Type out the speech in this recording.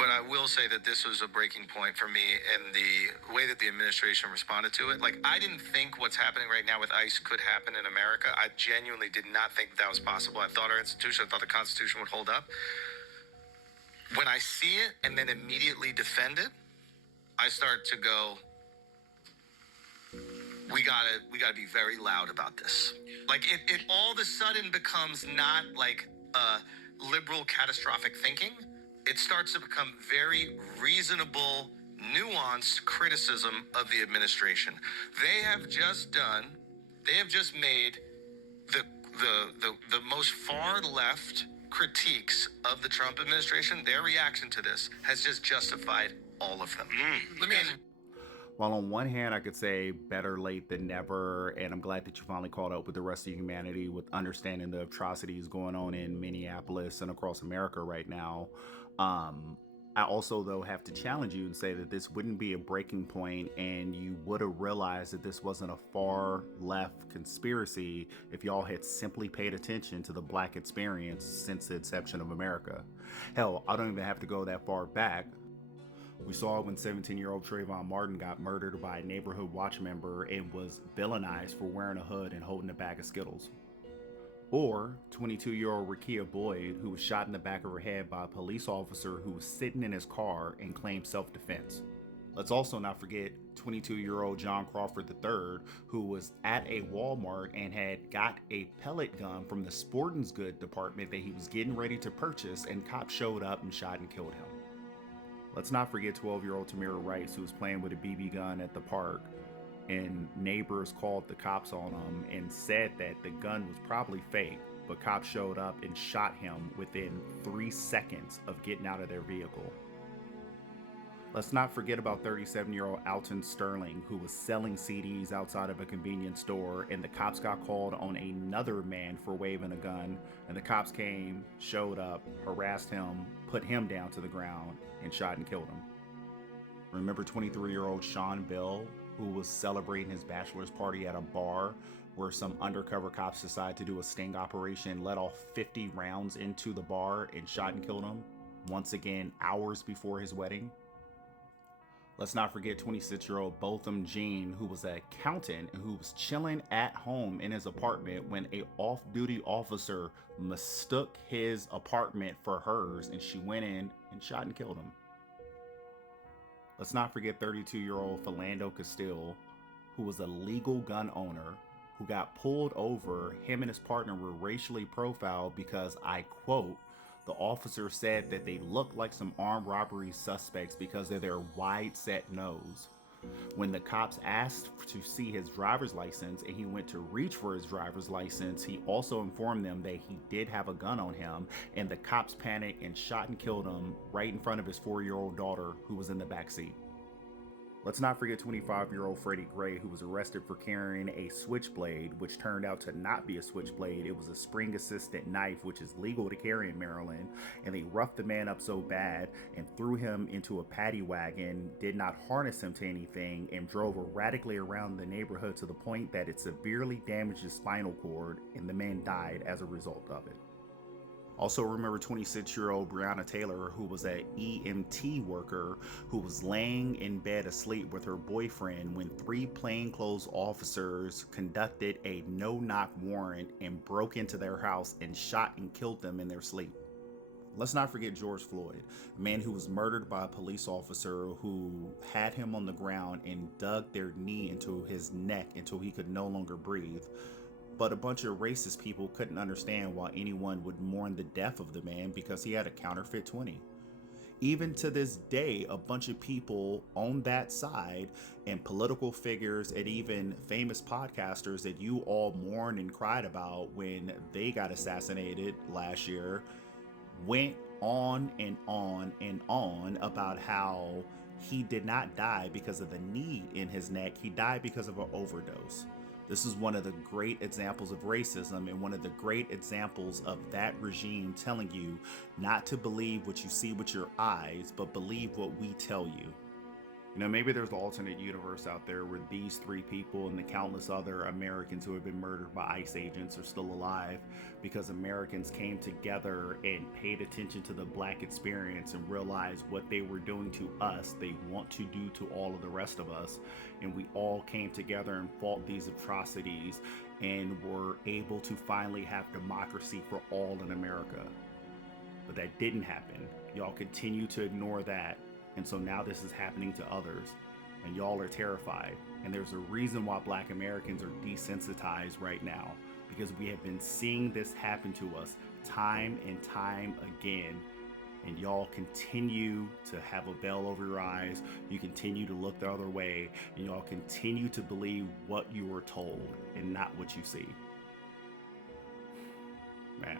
But I will say that this was a breaking point for me in the way that the administration responded to it. Like, I didn't think what's happening right now with ICE could happen in America. I genuinely did not think that was possible. I thought our institution, I thought the Constitution would hold up. When I see it and then immediately defend it, I start to go, we gotta be very loud about this. Like, it all of a sudden becomes not like liberal catastrophic thinking. It starts to become very reasonable, nuanced criticism of the administration. They have just made the most far left critiques of the Trump administration. Their reaction to this has just justified all of them. While on one hand, I could say better late than never, and I'm glad that you finally caught up with the rest of humanity with understanding the atrocities going on in Minneapolis and across America right now. I also, though, have to challenge you and say that this wouldn't be a breaking point, and you would have realized that this wasn't a far left conspiracy if y'all had simply paid attention to the Black experience since the inception of America. Hell, I don't even have to go that far back. We saw when 17-year-old Trayvon Martin got murdered by a neighborhood watch member and was villainized for wearing a hood and holding a bag of Skittles. Or 22-year-old Rekia Boyd, who was shot in the back of her head by a police officer who was sitting in his car and claimed self-defense. Let's also not forget 22-year-old John Crawford III, who was at a Walmart and had got a pellet gun from the sporting goods department that he was getting ready to purchase, and cops showed up and shot and killed him. Let's not forget 12-year-old Tamira Rice, who was playing with a BB gun at the park, and neighbors called the cops on him and said that the gun was probably fake, but cops showed up and shot him within 3 seconds of getting out of their vehicle. Let's not forget about 37-year-old Alton Sterling, who was selling CDs outside of a convenience store, and the cops got called on another man for waving a gun, and the cops came, showed up, harassed him, put him down to the ground, and shot and killed him. Remember 23-year-old Sean Bell, who was celebrating his bachelor's party at a bar where some undercover cops decided to do a sting operation, let off 50 rounds into the bar, and shot and killed him, once again hours before his wedding? Let's not forget 26-year-old Botham Jean, who was an accountant and who was chilling at home in his apartment when a off-duty officer mistook his apartment for hers, and she went in and shot and killed him. Let's not forget 32-year-old Philando Castile, who was a legal gun owner, who got pulled over. Him and his partner were racially profiled because, I quote, the officer said that they looked like some armed robbery suspects because of their wide-set nose. When the cops asked to see his driver's license and he went to reach for his driver's license, he also informed them that he did have a gun on him, and the cops panicked and shot and killed him right in front of his 4-year-old daughter, who was in the back seat. Let's not forget 25-year-old Freddie Gray, who was arrested for carrying a switchblade, which turned out to not be a switchblade. It was a spring-assisted knife, which is legal to carry in Maryland, and they roughed the man up so bad and threw him into a paddy wagon, did not harness him to anything, and drove erratically around the neighborhood to the point that it severely damaged his spinal cord, and the man died as a result of it. Also remember 26-year-old Breonna Taylor, who was an EMT worker who was laying in bed asleep with her boyfriend when 3 plainclothes officers conducted a no-knock warrant and broke into their house and shot and killed them in their sleep. Let's not forget George Floyd, a man who was murdered by a police officer who had him on the ground and dug their knee into his neck until he could no longer breathe. But a bunch of racist people couldn't understand why anyone would mourn the death of the man because he had a counterfeit 20. Even to this day, a bunch of people on that side, and political figures and even famous podcasters that you all mourned and cried about when they got assassinated last year, went on and on and on about how he did not die because of the knee in his neck. He died because of an overdose. This is one of the great examples of racism and one of the great examples of that regime telling you not to believe what you see with your eyes, but believe what we tell you. You know, maybe there's an alternate universe out there where these three people and the countless other Americans who have been murdered by ICE agents are still alive because Americans came together and paid attention to the black experience and realized what they were doing to us, they want to do to all of the rest of us. And we all came together and fought these atrocities and were able to finally have democracy for all in America. But that didn't happen. Y'all continue to ignore that. And so now this is happening to others. And y'all are terrified. And there's a reason why black Americans are desensitized right now. Because we have been seeing this happen to us time and time again. And y'all continue to have a veil over your eyes. You continue to look the other way. And y'all continue to believe what you were told and not what you see. Man.